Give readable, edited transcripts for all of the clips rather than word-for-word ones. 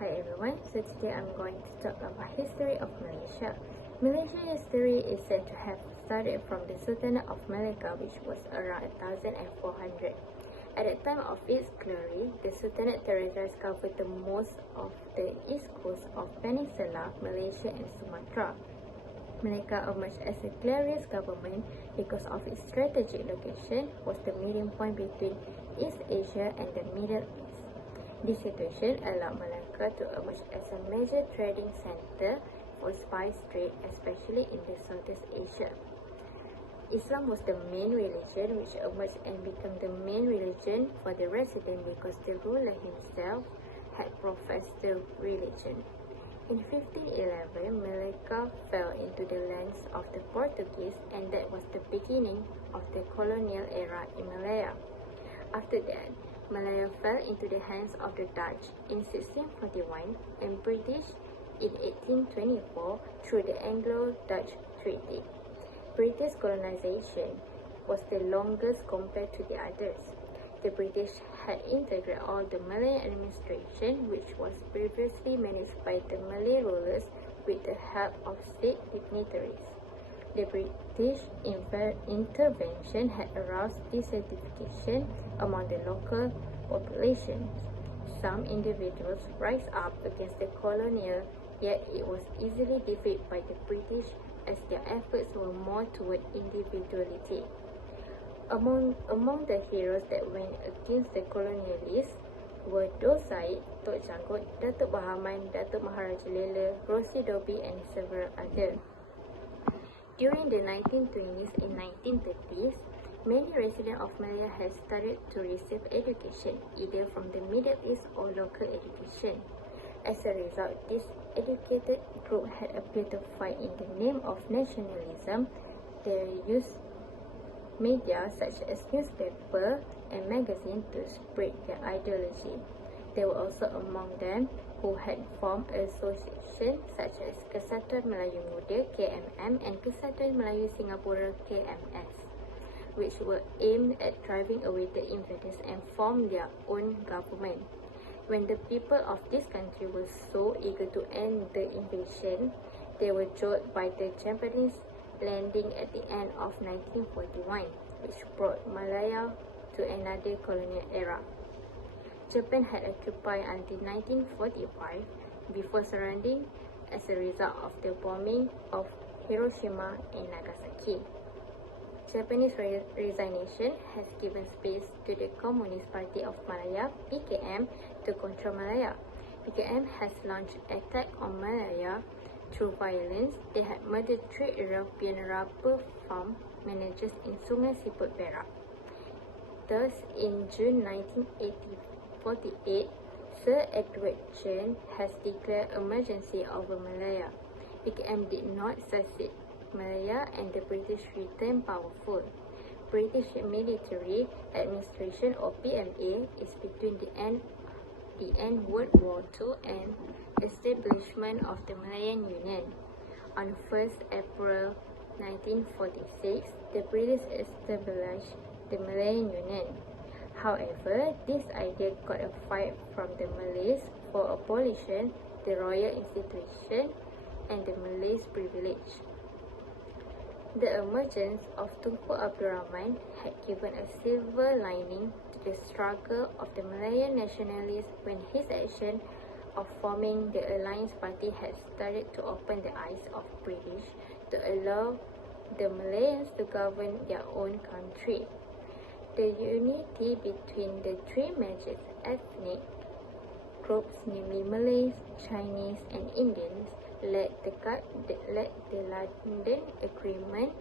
Hi everyone, so today I'm going to talk about history of Malaysia. Malaysian history is said to have started from the Sultanate of Malacca, which was around 1400. At the time of its glory, the Sultanate territories covered the most of the east coast of Peninsula, Malaysia and Sumatra. Malacca emerged as a glorious government because of its strategic location, was the meeting point between East Asia and the Middle East. This situation allowed Malacca to emerge as a major trading center for spice trade, especially in the Southeast Asia. Islam was the main religion which emerged and became the main religion for the resident because the ruler himself had professed the religion. In 1511, Malacca fell into the hands of the Portuguese, and that was the beginning of the colonial era in Malaya. After that, Malaya fell into the hands of the Dutch in 1641 and British in 1824 through the Anglo-Dutch Treaty. British colonization was the longest compared to the others. The British had integrated all the Malay administration, which was previously managed by the Malay rulers with the help of state dignitaries. The British intervention had aroused dissatisfaction among the local populations. Some individuals rise up against the colonial, yet it was easily defeated by the British as their efforts were more toward individuality. Among the heroes that went against the colonialists were Dor Said, Tok Janggut, Datuk Bahaman, Datuk Maharaja Lela, Rosie Dobi, and several others. During the 1920s and 1930s, many residents of Malaya had started to receive education, either from the Middle East or local education. As a result, this educated group had appeared to fight in the name of nationalism. They used media such as newspaper and magazines to spread their ideology. There were also among them who had formed associations such as Kesatuan Melayu Muda (KMM) and Kesatuan Melayu Singapura (KMS), which were aimed at driving away the invaders and form their own government. When the people of this country were so eager to end the invasion, they were joined by the Japanese landing at the end of 1941, which brought Malaya to another colonial era. Japan had occupied until 1945 before surrendering as a result of the bombing of Hiroshima and Nagasaki. Japanese resignation has given space to the Communist Party of Malaya (PKM) to control Malaya. PKM has launched attacks on Malaya through violence. They had murdered 3 European rubber farm managers in Sungai Siput, Perak. Thus, in June 1948, Sir Edward Chen has declared emergency over Malaya. PKM did not succeed Malaya and the British returned powerful. British Military Administration or PMA is between the end World War II and establishment of the Malayan Union. On 1st April 1946, the British established the Malayan Union. However, this idea got a fight from the Malays for abolishing the royal institution and the Malays' privilege. The emergence of Tunku Abdul Rahman had given a silver lining to the struggle of the Malayan nationalists when his action of forming the Alliance Party had started to open the eyes of British to allow the Malayans to govern their own country. The unity between the three major ethnic groups, namely Malays, Chinese, and Indians, led the London Agreement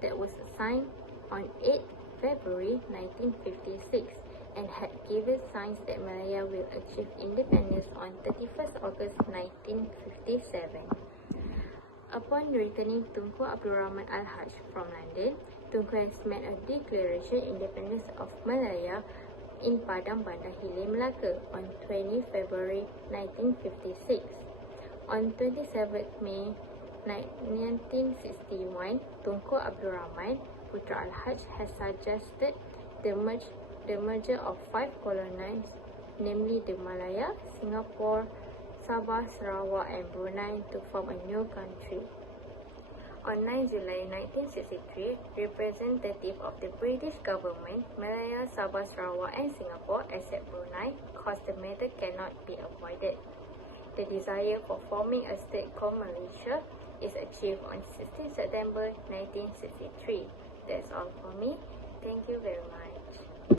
that was signed on 8 February 1956 and had given signs that Malaya will achieve independence on 31st August 1957. Upon returning Tunku Abdul Rahman Al-Hajj from London, Tunku has made a declaration independence of Malaya in Padang Bandar Hilir, Melaka on 20 February 1956. On 27 May 1961, Tunku Abdul Rahman, Putra Al-Hajj, has suggested the merger of 5 colonies, namely the Malaya, Singapore, Sabah, Sarawak and Brunei to form a new country. On 9 July 1963, representatives of the British government, Malaya, Sabah, Sarawak and Singapore, except Brunei, cause the matter cannot be avoided. The desire for forming a state called Malaysia is achieved on 16 September 1963. That's all for me. Thank you very much.